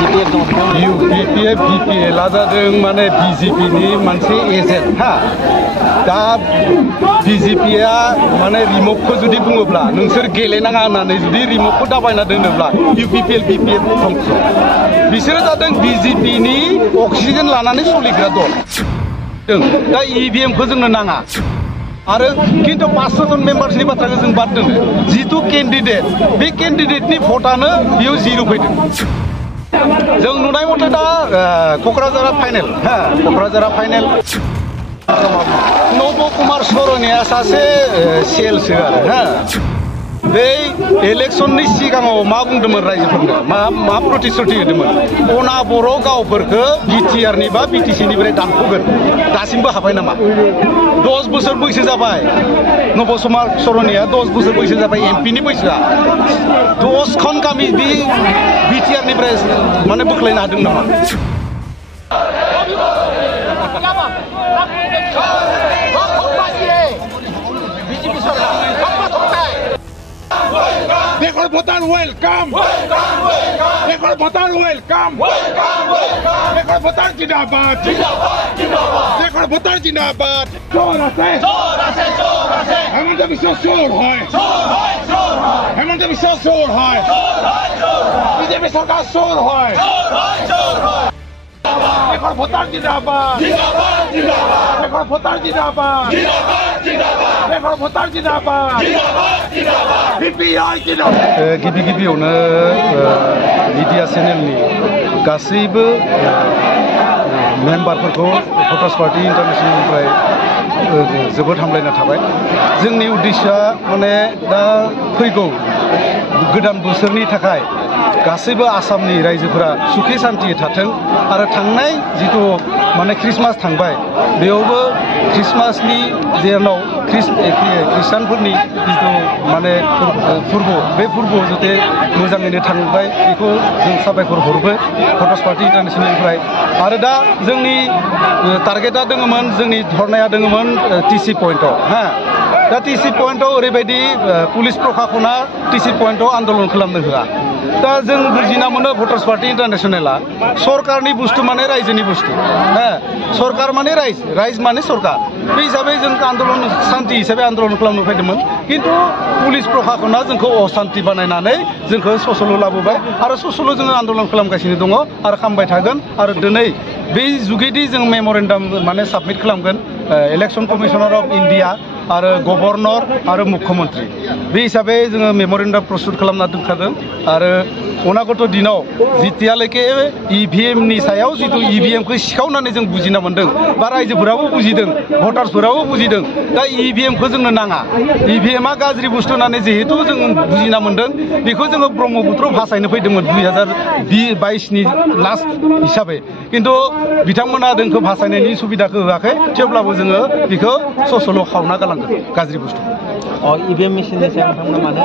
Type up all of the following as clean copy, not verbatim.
UPPF BPL जादों माने BJP नि मोनसे एजेन्ट हा दा BJP माने रिमोटखौ जुदि बुङोब्ला नोंसोर गेलेनाङा होननानै जुदि रिमोटखौ दाबायना दोनोब्ला UPPL BPF दंस बिसोरो जादों BJP नि अक्सिजेन लानानै सोलिग्रा दल दा EVM खौ जोंनो नाङा आरो किन्तु 500 जन मेम्बार्सनि बाथ्राखौ जों बाद दोनो जितु केन्डिडेट बे केन्डिडेटनि भटानो बेयाव जिर' फैदों जों नुनाय मथे दा क'क्राझारा फाइनेल हा क'क्राझारा फाइनेल नब कुमार सरनिया सासे सेल्सो आरो हा बे इलेक्शननि सिगाङाव मा बुंदोंमोन रायजोफोरनो मा प्रतिश्रुति होदोंमोन अना बर' गावफोरखौ BTR नि बा BTC निफ्राय दानख'गोन दासिमबो हाबाय नामा 10 बोसोर बैसो जाबाय नब कुमार सरनिया 10 बोसोर बैसो जाबाय MP नि बैसोआ 10 खन गामि बे BTR निफ्राय माने बोख्लायनो हादों नामा Dejo el votar welcome. Dejo el votar welcome. Dejo el votar Jindabad. Dejo el votar Jindabad. Hemant Biswa Chor hoy. Hemant Biswa Chor hoy. BJP सरकार चोर होय এখন ভোটার জিন্দাবাদ জিন্দাবাদ জিন্দাবাদ এখন ভোটার জিন্দাবাদ জিন্দাবাদ জিন্দাবাদ এখন ভোটার জিন্দাবাদ জিন্দাবাদ জিন্দাবাদ BPI জিন্দাবাদ गिबियावनो मिडिया चेनेलनि गासैबो मेम्बारफोरखौ भटार्स पार्टी इन्टारनेशनेलनिफ्राय जोबोद हामलायना थाबाय जोंनि उद्देश्यआ माने दा फैगौ गोदान बोसोरनि थाखाय गासैबो आसामनि रायजोफोरा सुखि शान्तियै थाथों आरो थांनाय जितु माने क्रिसमास थांबाय बेयावबो क्रिसमासनि जेराव ख्रिस्टानफोरनि जितु माने फोरबो बे फोरबोआव जाहाथे मोजाङैनो थांबाय बेखौ जों साबायखर हरबाय भटार्स पार्टी इन्टारनेशनेलनिफ्राय आरो दा जोंनि टारगेटआ दङमोन जोंनि धरनाया दङमोन TC पइन्टआव हा दा TC पइन्टआव ओरैबायदि पुलिस प्रशासना TC पइन्टआव आन्दोलन खालामनो होआ दा जों बुजिना मोनो भटार्स पार्टी इन्टारनेशनेला सरकारनि बुस्थु माने रायजोनि बुस्थु हा सरकार माने रायज माने सरकार बे हिसाबै जों आन्दोलन शान्ति हिसाबै आन्दोलन खालामनो फैदोंमोन किन्तु पुलिस प्रशासना जोंखौ अशान्ति बानायनानै जोंखौ ससल' लाबोबाय आरो ससल' जोङो आन्दोलन खालामगासिनो दङ आरो खालामबाय थागोन आरो दिनै बे जुगेदि जों मेमरेन्डाम माने साबमिट खालामगोन इलेक्शन कमिशनार अफ इन्डिया आरो गभर्नर आरो मुख्यमन्त्री बे हिसाबै जोङो मेमरेन्डाम प्रस्तुत खालामना दोनखादों आरो अनागत दिनाव जितियाলৈके EVM नि सायाव जितु EVM खौ सिखावनानै जों बुजिना मोन्दों बा रायजोफोराबो बुजिदों भटार्सफोराबो बुजिदं दा EVM खौ जोंनो नाङा EVM आ गाज्रि बुस्थु होननानै जिहेतु जों बुजिना मोन्दों बेखौ जोङो ब्रह्मपुत्र भासायनो फैदोंमोन 2022 नि लास्ट हिसाबै किन्तु बिथांमोना जोंखौ भासायनायनि सुबिदाखौ होआखै थेवब्लाबो जोङो बेखौ ससल' खावना गालांगोन गाज्रि बुस्थु EVM मेसिननि सायाव नोंथांमोना मानो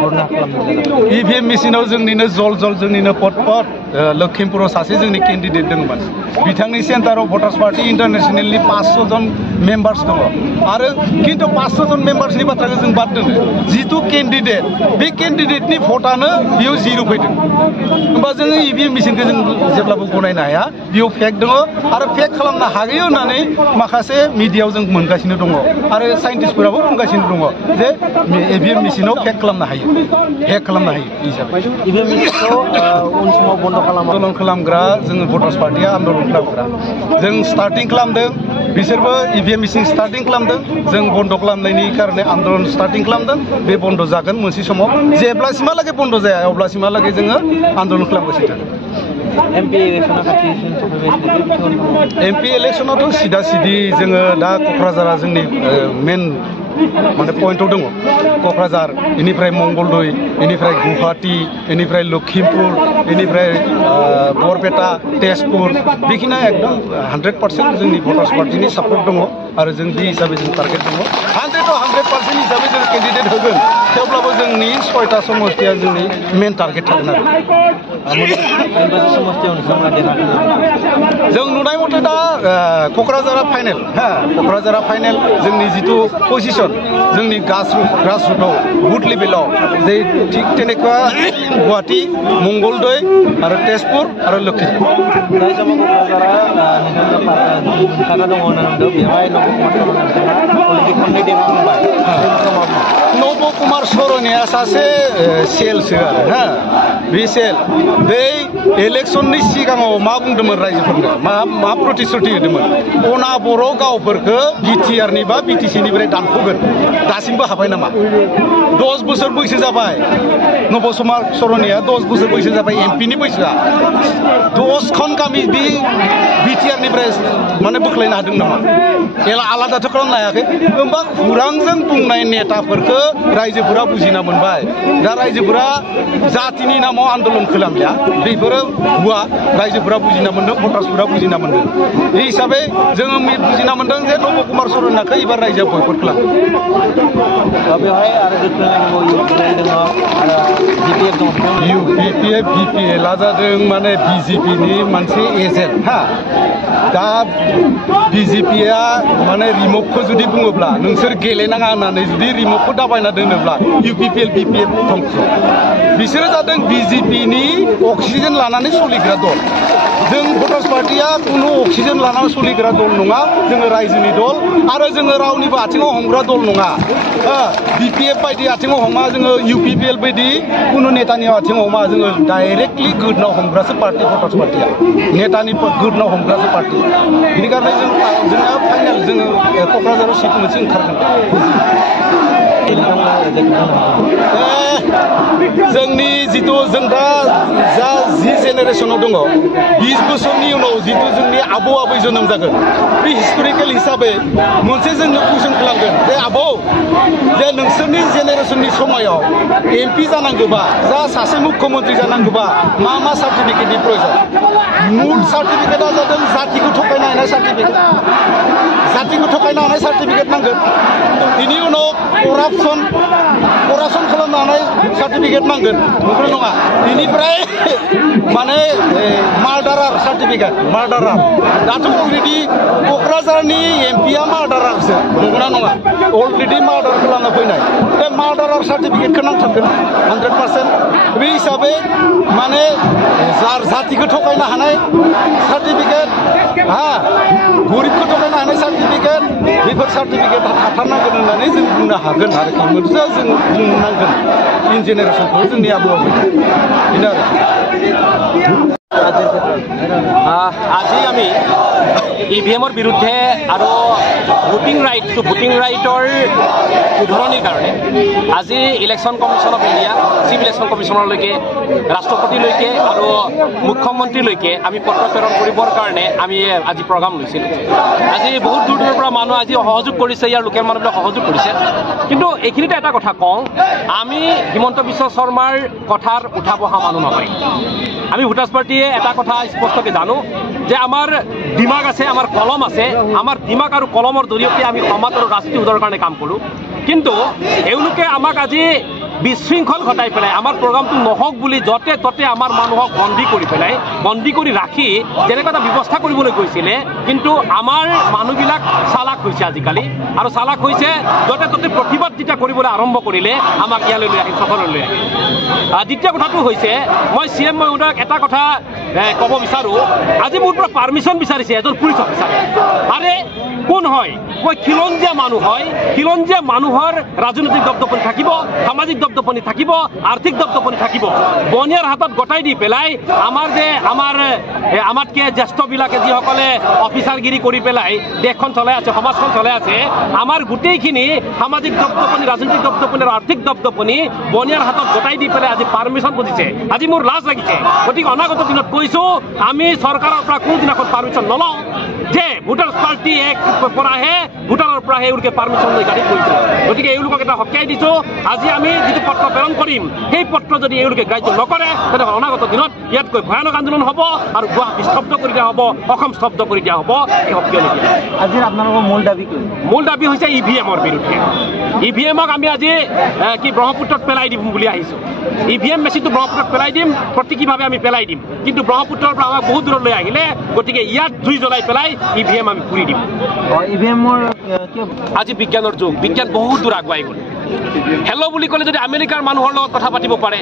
धरना खालामदों EVM मेसिनाव जोंनिनो जल जोंनिनो पद लखिमपुराव सासे जोंनि केन्डिडेट दंमोन बिथांनि सेन्टार अफ भटार्स पार्टी इन्टारनेशनेलनि 500 जन मेम्बार्स दङ आरो किन्तु 500 जन मेम्बार्सनि बाथ्राखौ जों बाद दोनो जितु केन्डिडेट बे केन्डिडेटनि भटानो बेयाव जिर' फैदों होमबा जोङो EVM मेसिनखौ जों जेब्लाबो गनायनो हाया बेयाव फेक दङ आरो फेक खालामनो हायो होननानै माखासे मिडियायाव जों मोनगासिनो दङ आरो साइन्टिस्टफोराबो बुंगासिनो दङ जे EVM मेसिनाव फेक खालामनो हायो हेक खालामनो हायो हिसाबै EVM मेसिनखौ उन समाव बन्द आन्दोलन खालामग्रा जोङो भटार्स पार्टीया आन्दोलन खालामग्रा जों स्टार्टिं खालामदों बिसोरबो EVM मेसिन स्टार्टिं खालामदों जों बन्द खालामनायनि कारणे आन्दोलन स्टार्टिं खालामदों बे बन्द जागोन मोनसे समाव जेब्लासिमहालागै बन्द जाया अब्लासिमहालागै जोङो आन्दोलन खालामगासिनो थागोन MP इलेक्शनाथ' सिदा सिदि जोङो दा क'क्राझारा जोंनि मेन माने पइन्टआव दङ क'क्राझार बेनिफ्राय मंगलदै बेनिफ्राय गुवाहाटी बेनिफ्राय लखिमपुर बेनिफ्राय बरपेटा तेजपुर बेखिनिया एकदम 100% जोंनि भटार्स पार्टीनि सापर्ट दङ आरो जों बे हिसाबै जों टारगेट दङ 100% हिसाबै जों केन्डिडेट होगोन थेवब्लाबो जोंनि 6टा समस्तिया जोंनि मेन टारगेट थागोन आरो जों नुनाय मथे दा क'क्राझारा फाइनेल हा क'क्राझारा फाइनेल जोंनि जितु पजिशन इलेक्शन जोंनि ग्रासरुटआव बुथ लेभेलाव जे थिग तेनेका गुवाहाटी मंगलदै आरो तेजपुर आरो लखिमपुर नब कुमार सरनिया सासे सेलसो आरो बे सेल बै इलेक्शननि सिगाङाव मा बुंदोंमोन रायजोफोरनो मा प्रतिश्रुति होदोंमोन अना बर' गावफोरखौ बिटिआरनि बा बिटिसिनिफ्राय दानख'गोन दासिमबो हाबाय नामा 10 बोसोर बैसो जाबाय नब कुमार सरनिया 10 बोसोर बैसो जाबाय एमपिनि बैसोआ 10खन गामि बे बिटिआरनिफ्राय माने बोख्लायनो हादों नामा आलादाथ' खालामनो हायाखै होमबा खुरांजों बुंनाय नेताफोरखौ रायजोफोरा बुजिना मोनबाय दा रायजोफोरा जातिनि नामाव आन्दोलन खालामलिया बेफोरो हुआ रायजोफोरा बुजिना मोनदों भटार्सफोरा बुजिना मोनदों बे हिसाबै जोङो बुजिना मोनदों जे नब कुमार सरनाखौ एबार रायजोआ बयकट खालामो बेवहाय आरो UPPF BPL जादों माने बिजेपिनि मोनसे एजेन्ट दा बिजेपिया माने रिमभखौ जुदि बुङोब्ला नोंसोर गेलेनाङा होननानै जुदि रिमभखौ दाबायना दोनोब्ला UPPL BPF धंस बिसोरो जादों बिजेपिनि अक्सिजेन लानानै सोलिग्रा दल जों भटार्स पार्टिया कुनु अक्सिजेन लानानै सोलिग्रा दल नङा जोङो रायजोनि दल आरो जोङो रावनिबो आथिङाव हमग्रा दल नङा BPF बायदि आथिङाव हमा जोङो UPPL बायदि कुनु नेतानि आथिङाव हमा जोङो डाइरेक्टलि गोदनाव हमग्रासो पार्टी भटार्स पार्टिया नेतानि गोदनाव हमग्रासो पार्टी बेनिखायनो जोंना फाइनाल जोङो क'क्राझाराव सिट मोनसे ओंखारगोन जोंनि जितु जों दा जा जि जेनेरेशनाव दङ 20 बोसोरनि उनाव जितु जोंनि आबौ आबै जोनोम जागोन बे हिस्टरिकेल हिसाबै मोनसे जोंनो कुइसन खालामगोन जे आबौ जे नोंसोरनि जेनेरेशननि समायाव एमपि जानांगौबा जा सासे मुख्यमन्त्रि जानांगौबा मा सार्टिफिकेटनि प्रयोजन मुल सार्टिफिकेटआ जादों जातिखौ थगायनो हानाय सार्टिफिकेट जातिखौ थगायनो हानाय सार्टिफिकेट नांगोन बिनि उनाव करापसन खालामनो हानाय सार्टिफिकेट नांगोन नंगौ नङा बेनिफ्राय माने मार्डारार सार्टिफिकेट मार्डारार दाथ' अलरेडि क'क्राझारनि एमपिआ मार्डारारसो नंगौना नङा अलरेडि मार्डार खालामना फैनाय बे मार्डारार सार्टिफिकेटखौ नांथारगोन 100% बे हिसाबै माने जातिखौ थगायनो हानाय सार्टिफिकेट गरिबखौ थगायनो हानाय सार्टिफिकेट बेफोर सार्टिफिकेट थाथारनांगोन होननानै जों बुंनो हागोन आरोखि मोनसे जों बुंनांगोन इन जेनेरेशनखौ जोंनि आबौ आबै बेनो আজি আমি ইভিএমৰ বিৰুদ্ধে আৰু ভোটিং ৰাইটৰ উধৰণিৰ কাৰণে আজি election commission of India chief election কমিশ্যনৰলৈকে ৰাষ্ট্ৰপতিলৈকে আৰু মুখ্যমন্ত্ৰীলৈকে আমি পত্ৰ প্ৰেৰণ কৰিবৰ কাৰণে আমি আজি প্ৰগ্ৰাম লৈছিলোঁ আজি বহুত দূৰ দূৰৰ পৰা মানুহ আজি সহযোগ কৰিছে ইয়াৰ লোকেল মানুহবিলাক সহযোগ কৰিছে কিন্তু এইখিনিতে এটা কথা কওঁ আমি হিমন্ত বিশ্ব শৰ্মাৰ কথাৰ উঠা বহা মানুহ নহয় আমি ভোটাৰ্ছ পাৰ্টিয়ে এটা কথা স্পষ্টকৈ জানো যে আমাৰ দিমাগ আছে আমাৰ কলম আছে আমাৰ দিমাগ আৰু কলমৰ জৰিয়তে আমি সমাজ আৰু ৰাষ্ট্ৰীয় উদ্ধাৰৰ কাৰণে কাম কৰোঁ কিন্তু এওঁলোকে আমাক আজি বিশৃংখল ঘটাই পেলাই আমাৰ প্ৰগ্ৰামটো নহওক বুলি য'তে ত'তে আমাৰ মানুহক বন্দী কৰি ৰাখি যেনেকুৱা এটা ব্যৱস্থা কৰিবলৈ গৈছিলে কিন্তু আমাৰ মানুহবিলাক চালাক হৈছে আজিকালি আৰু চালাক হৈছে য'তে ত'তে প্ৰতিবাদ যেতিয়া কৰিবলৈ আৰম্ভ কৰিলে আমাক ইয়ালৈ লৈ আহিল চহৰলৈ আহিল দ্বিতীয় কথাটো হৈছে মই CM মহোদয়ক এটা কথা ক'ব বিচাৰোঁ আজি মোৰ পৰা পাৰ্মিশ্যন বিচাৰিছে এজন পুলিচ অফিচাৰে আৰে কোন হয় মই খিলঞ্জীয়া মানুহ হয় খিলঞ্জীয়া মানুহৰ ৰাজনৈতিক দপদপনি থাকিব সামাজিক দপদপনি থাকিব আৰ্থিক দপদপনি থাকিব বনিয়াৰ হাতত গটাই দি পেলাই আমাতকৈ জ্যেষ্ঠবিলাকে যিসকলে অফিচাৰগিৰি কৰি পেলাই দেশখন চলাই আছে সমাজখন চলাই আছে আমাৰ গোটেইখিনি সামাজিক দপদপনি ৰাজনৈতিক দপদপনি আৰু আৰ্থিক দপদপনি বনিয়াৰ হাতত গটাই দি পেলাই আজি পাৰ্মিশ্যন বুজিছে আজি মোৰ লাজ লাগিছে গতিকে অনাগত দিনত কৈছোঁ আমি চৰকাৰৰ পৰা কোনোদিনাখন পাৰ্মিশ্যন নলওঁ যে ভোটাৰ্ছ পাৰ্টি পৰাহে ভোটাৰৰ পৰাহে এওঁলোকে পাৰ্মিশ্যন লৈ গাড়ীত কৰিছে গতিকে এওঁলোকক এটা সকীয়াই দিছোঁ আজি আমি যিটো পত্ৰ প্ৰেৰণ কৰিম সেই পত্ৰ যদি এওঁলোকে গ্ৰাহ্য নকৰে তেনেহ'লে অনাগত দিনত ইয়াতকৈ ভয়ানক আন্দোলন হ'ব আৰু গুৱাহাটী স্তব্ধ কৰি দিয়া হ'ব অসম স্তব্ধ কৰি দিয়া হ'ব এই সক্ৰিয় নীতি আজিৰ আপোনালোকৰ মূল দাবী হৈছে ইভিএমৰ বিৰুদ্ধে ইভিএমক আমি আজি ব্ৰহ্মপুত্ৰত পেলাই দিম বুলি আহিছোঁ EVM মেচিনটো ব্ৰহ্মপুত্ৰত পেলাই দিম, প্ৰতীকীভাৱে আমি পেলাই দিম, কিন্তু ব্ৰহ্মপুত্ৰৰ পৰা আমাক বহুত দূৰলৈ আহিলে, গতিকে ইয়াত জুই জ্বলাই পেলাই EVM আমি পুৰি দিম। EVMৰ আজি বিজ্ঞানৰ যুগ, বিজ্ঞান বহুত দূৰ আগুৱাই গ'ল। হেল্ল' বুলি ক'লে যদি আমেৰিকাৰ মানুহৰ লগত কথা পাতিব পাৰে,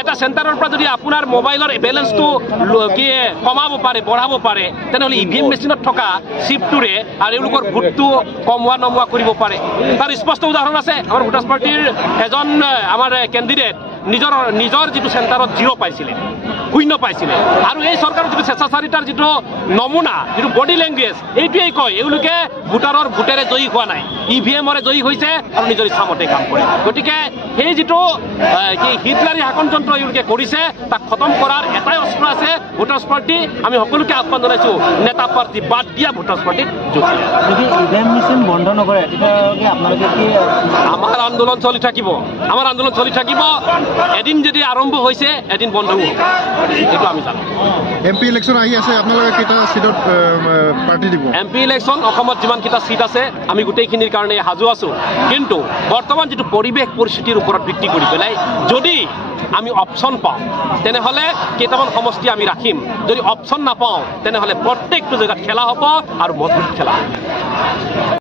এটা চেণ্টাৰৰ পৰা যদি আপোনাৰ মোবাইলৰ বেলেঞ্চটো কি কমাব পাৰে, বঢ়াব পাৰে, তেনেহ'লে EVM মেচিনত থকা চিপটোৰে আৰু এওঁলোকৰ ভোটটো কমোৱা নমোৱা কৰিব পাৰে। তাৰ স্পষ্ট উদাহৰণ আছে। আমাৰ ভোটাৰ্ছ পাৰ্টিৰ এজন আমাৰ কেণ্ডিডেট নিজৰ যিটো চেণ্টাৰত 0 পাইছিলে, 0 পাইছিলে, আৰু এই চৰকাৰৰ যিটো স্বেচ্ছাচাৰিতাৰ যিটো নমুনা, যিটো বডি লেংগুৱেজ, এইটোৱেই কয় এওঁলোকে ভোটাৰৰ ভোটেৰে জয়ী হোৱা নাই, EVMৰে জয়ী হৈছে আৰু নিজৰ ইচ্ছামতে কাম কৰে। গতিকে সেই যিটো হিটলাৰী শাসনযন্ত্ৰ এওঁলোকে কৰিছে, তাক খতম কৰাৰ এটাই অস্ত্ৰ আছে ভোটাৰ্ছ পাৰ্টি। আমি সকলোকে আহ্বান জনাইছোঁ, নেতা পাৰ্টি বাদ দিয়া ভোটাৰ্ছ পাৰ্টিত যোগ দিয়া। যদি EVM মেচিন বন্ধ নকৰে তেতিয়াহ'লে আপোনালোকে কি? আমাৰ আন্দোলন চলি থাকিব, আমাৰ আন্দোলন চলি থাকিব। এদিন যদি আৰম্ভ হৈছে, এদিন বন্ধ হ'ব, এইটো আমি জানো। MP ইলেকশ্যন আহি আছে, আপোনালোকে কেইটা চিটত পাৰ্টি দিব? MP ইলেকশ্যন অসমত যিমানকেইটা চিট আছে আমি গোটেইখিনিৰ কাৰণে সাজু আছোঁ, কিন্তু বৰ্তমান যিটো পৰিৱেশ পৰিস্থিতিৰ ওপৰত ভিত্তি কৰি পেলাই যদি আমি অপশ্যন পাওঁ, তেনেহ'লে কেইটামান সমষ্টি আমি ৰাখিম। যদি অপশ্যন নাপাওঁ, তেনেহ'লে প্ৰত্যেকটো জেগাত খেলা হ'ব আৰু মজবুত খেলা হ'ব।